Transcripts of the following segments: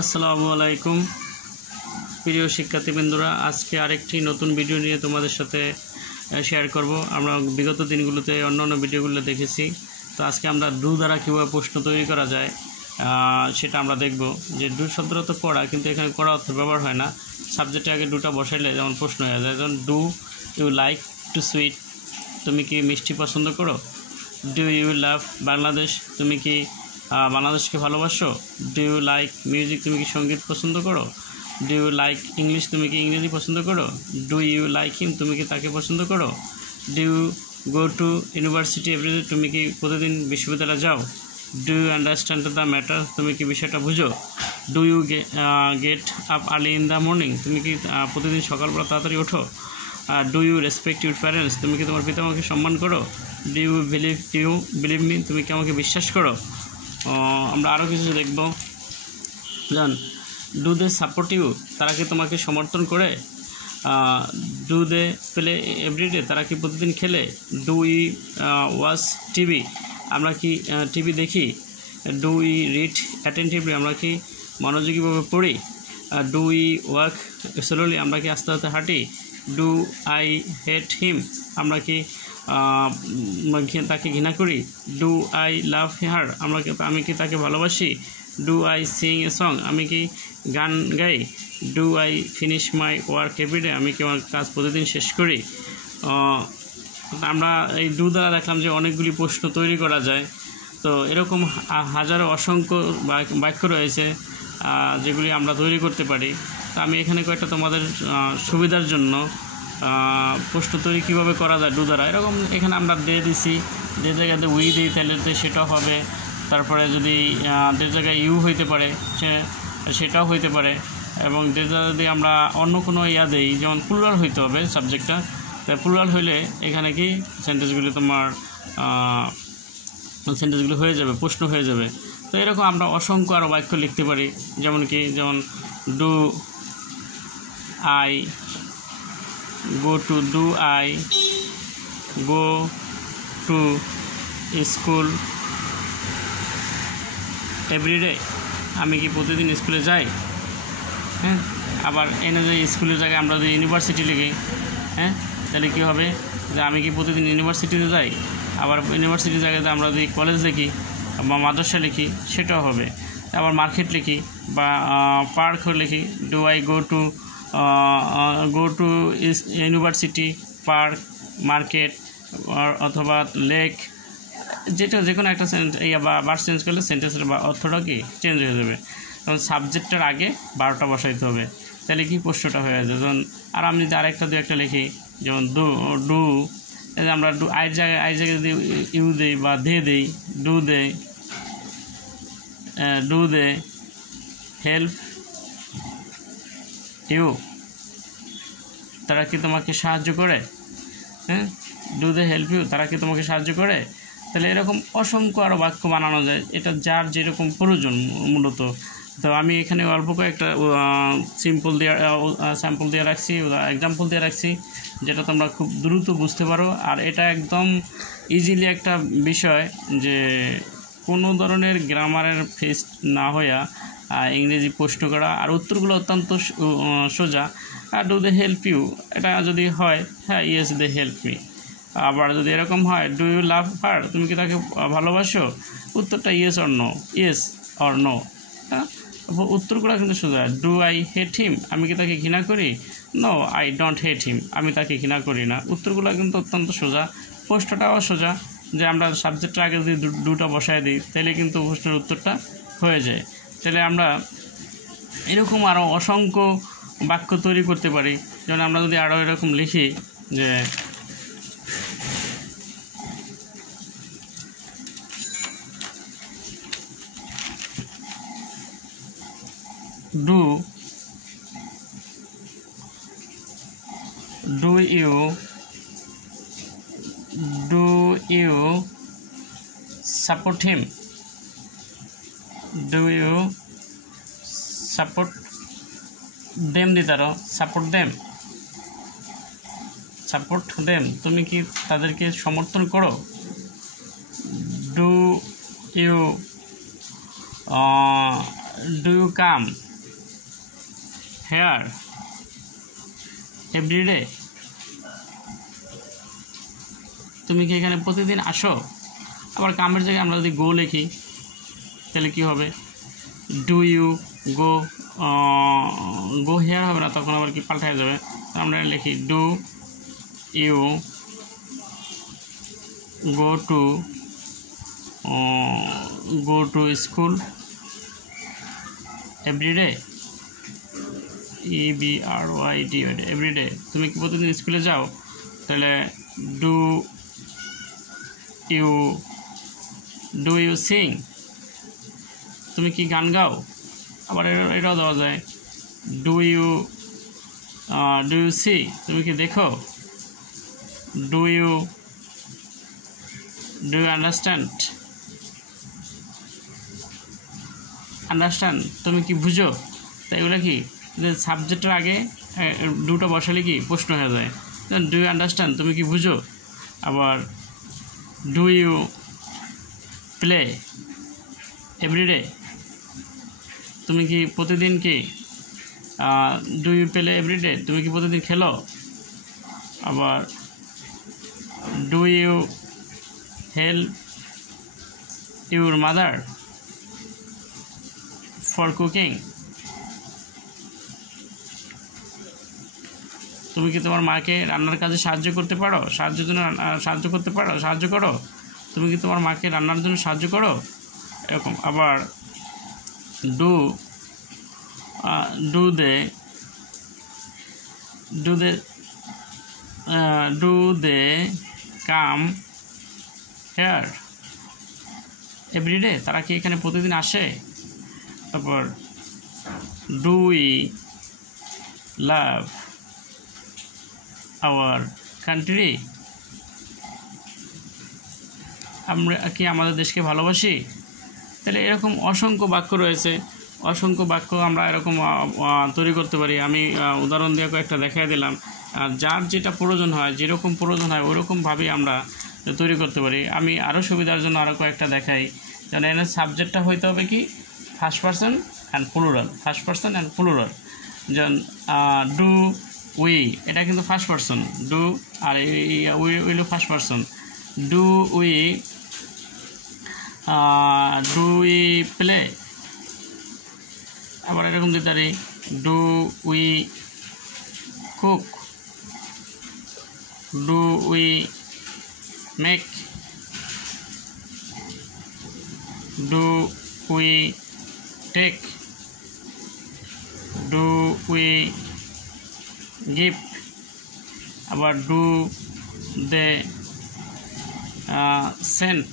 আসসালামু আলাইকুম প্রিয় শিক্ষার্থীবৃন্দরা, আজকে আরেকটি নতুন ভিডিও নিয়ে তোমাদের সাথে শেয়ার করব। আমরা বিগত দিনগুলোতে অন্যান্য ভিডিওগুলো দেখেছি, তো আজকে আমরা ডু দ্বারা কীভাবে প্রশ্ন তৈরি করা যায় সেটা আমরা দেখব। যে ডু শব্দটা তো পড়া, কিন্তু এখানে করা অর্থ ব্যবহার হয় না। সাবজেক্টে আগে ডুটা বসাইলে যেমন প্রশ্ন হয়ে যায়, যেমন do you like to sweet, তুমি কি মিষ্টি পছন্দ করো। ডু ইউ লাভ বাংলাদেশ, তুমি কি বাংলাদেশকে ভালোবাসো। ডু ইউ লাইক মিউজিক, তুমি কি সঙ্গীত পছন্দ করো। ডু ইউ লাইক ইংলিশ, তুমি কি ইংরেজি পছন্দ করো। ডু ইউ লাইক হিম, তুমি কি তাকে পছন্দ করো। Do you go to university every day, তুমি কি প্রতিদিন বিশ্ববিদ্যালয়ে যাও। Do you understand the matter, তুমি কি বিষয়টা বুঝো। Do you get up early in the morning, তুমি কি প্রতিদিন সকালবেলা তাড়াতাড়ি ওঠো। Do you respect your parents, তুমি কি তোমার পিতামাতাকে সম্মান করো। ডু ইউ বিলিভ মি, তুমি কি আমাকে বিশ্বাস করো। আমরা আরও কিছু দেখব। জান ডু দে সাপোর্ট ইউ, তারা কি তোমাকে সমর্থন করে। ডু দে প্লে এভরিডে, তারা কি প্রতিদিন খেলে। ডু উই ওয়াচ টিভি, আমরা কি টিভি দেখি। ডু উই রিড অ্যাটেন্টিভলি, আমরা কি মনোযোগীভাবে পড়ি। ডু উই ওয়াক স্লোলি, আমরা কি আস্তে আস্তে হাঁটি। ডু আই হেট হিম, আমরা কি তাকে ঘৃণা করি। ডু আই লাভ হার, আমি কি তাকে ভালোবাসি। Do I sing a song, আমি কি গান গাই। Do I finish my work everyday, আমি কি আমার কাজ প্রতিদিন শেষ করি। আমরা এই ডু দ্বারা দেখলাম যে অনেকগুলি প্রশ্ন তৈরি করা যায়। তো এরকম হাজারো অসংখ্য বাক্য রয়েছে যেগুলি আমরা তৈরি করতে পারি। তো আমি এখানে কয়েকটা তোমাদের সুবিধার জন্য প্রশ্ন তৈরি কীভাবে করা যায় ডু দ্বারা, এরকম এখানে আমরা দিয়ে দিছি। যে জায়গাতে উই দিই তাহলে সেটাও হবে। তারপরে যদি যে জায়গায় ইউ হইতে পারে সেটাও হইতে পারে। এবং যে জায়গায় যদি আমরা অন্য কোনো দিই, যেমন প্লুরাল হইতে হবে সাবজেক্টটা, তাই প্লুরাল হইলে এখানে কি সেন্টেন্সগুলি সেন্টেন্সগুলো হয়ে যাবে, প্রশ্ন হয়ে যাবে। তো এরকম আমরা অসংখ্য আরও বাক্য লিখতে পারি। যেমন do I go to, do I go to school every day, আমি কি প্রতিদিন স্কুলে যাই। হ্যাঁ, আবার এনে যে স্কুলের জায়গায় আমরা যদি ইউনিভার্সিটি লিখি, হ্যাঁ, তাহলে কী হবে যে আমি কি প্রতিদিন ইউনিভার্সিটিতে যাই। আবার ইউনিভার্সিটির জায়গাতে আমরা যদি কলেজ লিখি বা মাদ্রাসা লিখি সেটাও হবে। আবার মার্কেট লিখি বা পার্ক লিখি, do I go to university, park, market অথবা লেক, যে কোনো একটা বার চেঞ্জ করলে সেন্টেন্সের অর্থটা কি চেঞ্জ হয়ে যাবে। তখন সাবজেক্টের আগে 12টা বসাইতে হবে, তাহলে কি প্রশ্নটা হয়ে যাবে। যেমন আর আমি যদি আরেকটা দু একটা লিখি, যেমন ডু আমরা আই জায়গায় যদি ইউ দেই বা দে দেই, ডু দে হেল্প ইউ, তারা কি তোমাকে সাহায্য করে। হ্যাঁ, ডু দে হেল্প ইউ, তারা কি তোমাকে সাহায্য করে। তাহলে এরকম অসংখ্য আরও বাক্য বানানো যায়, এটা যার যেরকম প্রয়োজন মূলত। তো আমি এখানে অল্প কয়েকটা স্যাম্পল দিয়ে রাখছি, এক্সাম্পল দিয়ে রাখছি, যেটা তোমরা খুব দ্রুত বুঝতে পারো। আর এটা একদম ইজিলি একটা বিষয় যে কোনো ধরনের গ্রামারের ফেস না হইয়া ইংরেজি প্রশ্ন করা, আর উত্তরগুলো অত্যন্ত সোজা। ডু দে হেল্প ইউ, এটা যদি হয় হ্যাঁ ইয়েস দে হেল্প মি। আবার যদি এরকম হয় ডু ইউ লাভ হার, তুমি কি তাকে ভালোবাসো, উত্তরটা ইয়েস অর নো। হ্যাঁ, উত্তরগুলো কিন্তু সোজা। ডু আই হেট হিম, আমি কি তাকে ঘৃণা করি। নো আই ডোন্ট হেট হিম, আমি তাকে ঘৃণা করি না। উত্তরগুলো কিন্তু অত্যন্ত সোজা, প্রশ্নটাও সোজা। যে আমরা সাবজেক্টের আগে যদি দুটা বসায় দিই তাহলে কিন্তু প্রশ্নের উত্তরটা হয়ে যায়। তাহলে আমরা এরকম আরও অসংখ্য বাক্য তৈরি করতে পারি। যেমন আমরা যদি আরও এরকম লিখি যে do you support him, do you support them দিতে পারো, সাপোর্ট দেম, তুমি কি তাদেরকে সমর্থন করো। Do you come here every day, তুমি কি এখানে প্রতিদিন আসো? আবার কামের জায়গায় আমরা যদি গো লিখি তাহলে কী হবে? Do you go, go here হবে না, তখন আবার কি পাল্টায় যাবে। আমরা লিখি do you go to school every day, EVRYD every day, তুমি কি প্রতিদিন স্কুলে যাও? তাহলে ডু ইউ সিং, তুমি কি গান গাও? আবার এটাও দেওয়া যায় ডু ইউ সি, তুমি কি দেখো? ডু ইউ আন্ডারস্ট্যান্ড, তুমি কি বুঝো? তাই এগুলো কি যে সাবজেক্টের আগে দুটো বসালে কি প্রশ্ন হয়ে যায়। ডু ইউ আন্ডারস্ট্যান্ড, তুমি কি বুঝো? আবার ডু ইউ প্লে এভরিডে, তুমি কি প্রতিদিন কি ডু ইউ প্লে এভরিডে, তুমি কি প্রতিদিন খেলো? আবার do you help your mother for cooking, তুমি কি তোমার মাকে রান্নার কাজে সাহায্য করতে পারো? সাহায্য করো, তুমি কি তোমার মাকে রান্নার জন্য সাহায্য করো? এরকম। আবার do they come here every day, তারা কি এখানে প্রতিদিন আসে? তারপর do we love our country, আমরা কি আমাদের দেশকে ভালোবাসি? তাহলে এরকম অসংখ্য বাক্য রয়েছে, অসংখ্য বাক্য আমরা এরকম তৈরি করতে পারি। আমি উদাহরণ দিয়ে কয়েকটা দেখাই দিলাম। যার যেটা প্রয়োজন হয়, যেরকম প্রয়োজন হয় ওরকমভাবেই আমরা তৈরি করতে পারি। আমি আরও সুবিধার জন্য আরও কয়েকটা দেখাই। যেন এর সাবজেক্টটা হইতে হবে কি ফার্স্ট পারসন অ্যান্ড প্লুরাল। যেমন ডু উই, এটা কিন্তু ফার্স্ট পারসন, ডু আর উই হলো first person. Do we play, আবার এরকম দিতে পারি do we cook, do we make, do we take, do we give, আবার do they sent,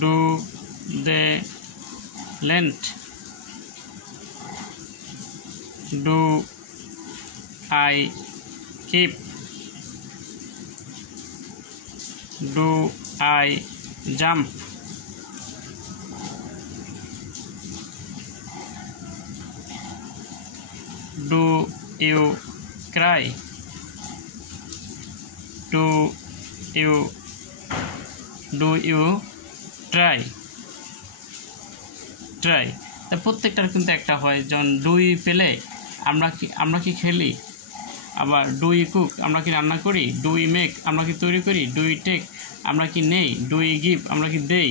do they lent, do I keep, do I jump, do you cry, do you try. তা প্রত্যেকটার কিন্তু একটা হয়। যেমন ডু ইউ প্লে, আমরা কি খেলি। আবার ডু ইউ কুক, আমরা কি রান্না করি। ডু ইউ মেক, আমরা কি তৈরি করি। ডু ইউ টেক, আমরা কি নেই। ডু ইউ গিভ, আমরা কি দেই।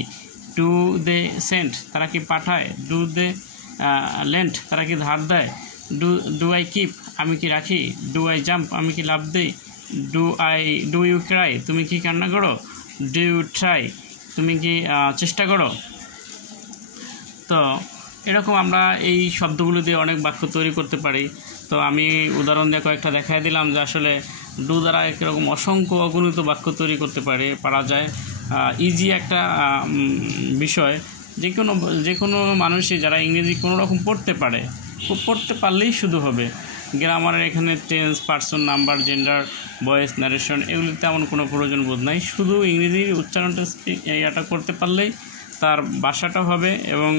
ডু দে সেন্ট, তারা কি পাঠায়। ডু দে লেন্ট, তারা কি ধার দেয়। ডু আই কিপ, আমি কি রাখি। ডু আই জাম্প, আমি কি লাভ দেই। ডু ইউ ক্রাই, তুমি কি কান্না করো। ডু ইউ ট্রাই, তুমি কি চেষ্টা করো। তো এরকম আমরা এই শব্দগুলো দিয়ে অনেক বাক্য তৈরি করতে পারি। তো আমি উদাহরণ দিয়ে কয়েকটা দেখাই দিলাম যে আসলে ডু দ্বারা একরকম অসংখ্য অগণিত বাক্য তৈরি করতে পারা যায়। ইজি একটা বিষয়। যে কোনো মানুষই যারা ইংরেজি কোনো রকম পড়তে পারলেই শুধু হবে। গ্রামারের এখানে tense, person, number, gender, voice, narration এগুলি তেমন কোনো প্রয়োজন বোধ নাই। শুধু ইংরেজির উচ্চারণটা এটা করতে পারলেই তার ভাষাটা হবে। এবং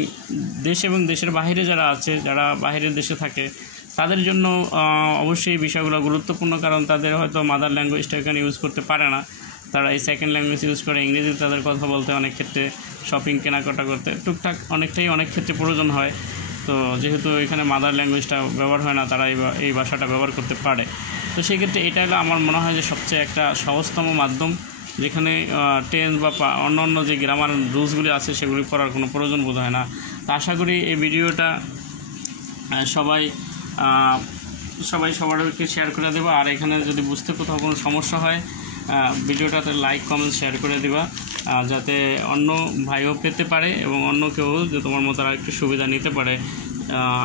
দেশ এবং দেশের বাইরে যারা আছে, যারা বাইরের দেশে থাকে, তাদের জন্য অবশ্যই এই বিষয়গুলো গুরুত্বপূর্ণ। কারণ তাদের হয়তো মাদার ল্যাঙ্গুয়েজটা এখানে ইউজ করতে পারে না, তারা এই সেকেন্ড ল্যাঙ্গুয়েজ ইউজ করে। ইংরেজি তাদের কথা বলতে অনেক ক্ষেত্রে, শপিং কেনাকাটা করতে টুকটাক অনেক ক্ষেত্রে প্রয়োজন হয়। তো যেহেতু এখানে মাদার ল্যাঙ্গুয়েজটা ব্যবহার হয় না, তারা এই ভাষাটা ব্যবহার করতে পারে। তো সেক্ষেত্রে এটা হলো আমার মনে হয় যে সবচেয়ে একটা সহজতম মাধ্যম, যেখানে টেন্স বা অন্য যে গ্রামার রুলসগুলি আছে সেগুলি করার কোনো প্রয়োজন বোধ হয় না। তো আশা করি এই ভিডিওটা সবাই সবারকে শেয়ার করে দেবা। আর এখানে যদি বুঝতে কোথাও কোনো সমস্যা হয় ভিডিওটাতে লাইক কমেন্ট শেয়ার করে দেবা, যাতে অন্য ভাইও পেতে পারে এবং অন্য কেউ যে তোমার মতো আর একটু সুবিধা নিতে পারে।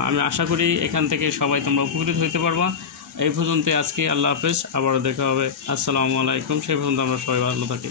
আমি আশা করি এখান থেকে সবাই তোমরা উপকৃত হতে পারবা। এই পর্যন্ত আজকে আল্লাহ হাফেজ, আবারও দেখা হবে। আসসালামু আলাইকুম। সেই পর্যন্ত আমরা সবাই ভালো থাকি।